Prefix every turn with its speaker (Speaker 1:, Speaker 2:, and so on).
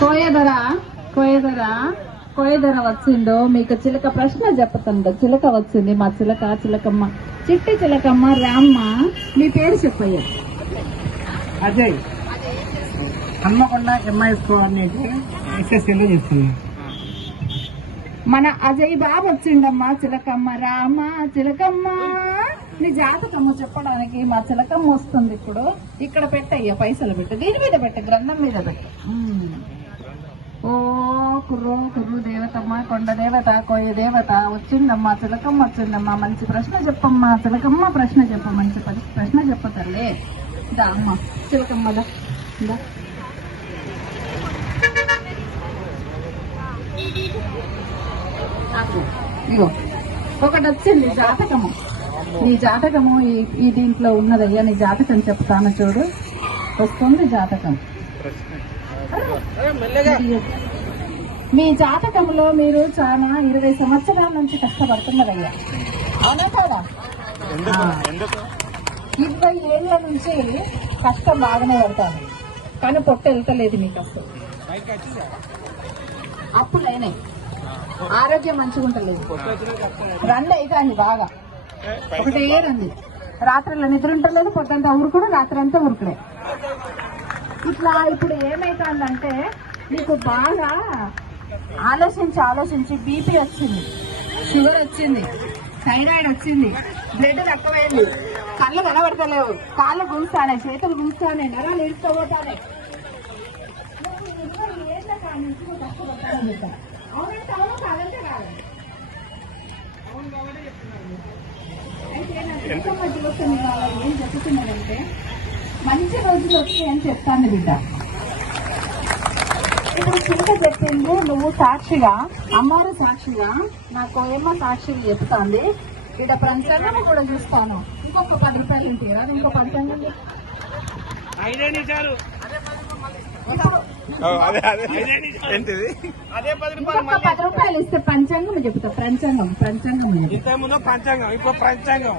Speaker 1: కోయదర కోయదర కోయదర వచ్చిందో మీకు చిలక ప్రశ్న చెప్తుందో చిలక వచ్చింది మా చిలక చిలకమ్మ. చిట్టి చిలకమ్మ రామ్మ మీ పేరు చెప్పయ్యా.
Speaker 2: అజయ్ హన్మకొండ ఎంఐఎస్ కోఆర్డినేటర్ ఎస్ఎస్ఎల్లో చేస్తున్నాను
Speaker 1: మన అజయ్ బాబు వచ్చిండమ్మా చిలకమ్మ రామ చిలకమ్మ. నీ జాతకమ్మ చెప్పడానికి మా చిలకమ్మ వస్తుంది ఇప్పుడు. ఇక్కడ పెట్టయ్యా పైసలు పెట్టు. దీని మీద పెట్టు గ్రంథం మీద పెట్టు. కుర్రో కుర్రు దేవతమ్మ కొండ దేవత కోయ దేవత వచ్చిందమ్మా చిలకమ్మ వచ్చిందమ్మా మంచి ప్రశ్న చెప్పమ్మా చిలకమ్మ ప్రశ్న చెప్ప మంచి పరి- ప్రశ్న చెప్పతలే దా అమ్మ చిలకమ్మ దా ఇగో ఒకటి వచ్చింది జాతకము. నీ జాతకము ఈ- ఈ దీంట్లో ఉన్నదయ్యా నీ జాతకం చెప్తాను చూడు. వస్తుంది జాతకం. మీ జాతకంలో మీరు చాలా ఇరవై సంవత్సరాల నుంచి కష్టపడుతున్నారయ్యా అవునా కాదా. ఇరవై ఏళ్ళ నుంచి కష్టం బాగానే పడతాను కానీ పొట్ట వెళ్తలేదు మీకు అసలు అప్పులైనాయి ఆరోగ్యం మంచిగా ఉంటలేదు రండి అయితే అండి బాగా. ఒకటే రండి రాత్రిలో నిద్ర ఉంటలేదు పొద్దంతా ఉరుకుడు రాత్రి అంతా ఉరుకుడే ఇట్లా ఇప్పుడు ఏమైతుందంటే నీకు బాగా ఆలోచించి ఆలోచించి బీపీ వచ్చింది. షుగర్ వచ్చింది. థైరాయిడ్ వచ్చింది. బ్లడ్ తక్కువైంది. కళ్ళు కనబడతలేవు. కాళ్ళు గుంజుతానే చేతులు గుంజుతానే నరాలు ఇరుక్కపోతానే. అవునంటే అవును కాదంటే కాదు అయితే ఏం చెప్తున్నారంటే మంచి రోజులు వస్తాయని చెప్తాను బిడ్డ. ఇప్పుడు చిలక చెప్పింది నువ్వు సాక్షిగా అమ్మారు సాక్షిగా నా కోయమ్మ సాక్షిగా చెప్తాంది. ఇక్కడ పంచాంగం కూడా చూస్తాను. ఇంకొక పది రూపాయలు ఉంటాయి కదా ఇంకో. ఇప్పుడు
Speaker 3: అదే అదే ఏంటిది?
Speaker 2: అదే పది
Speaker 1: పది రూపాయలు ఇస్తే పంచాంగం చెప్తా. పంచాంగం పంచాంగం. చెప్తా.
Speaker 2: ఇంతకు ముందు పంచాంగం ఇప్పుడు పంచాంగం.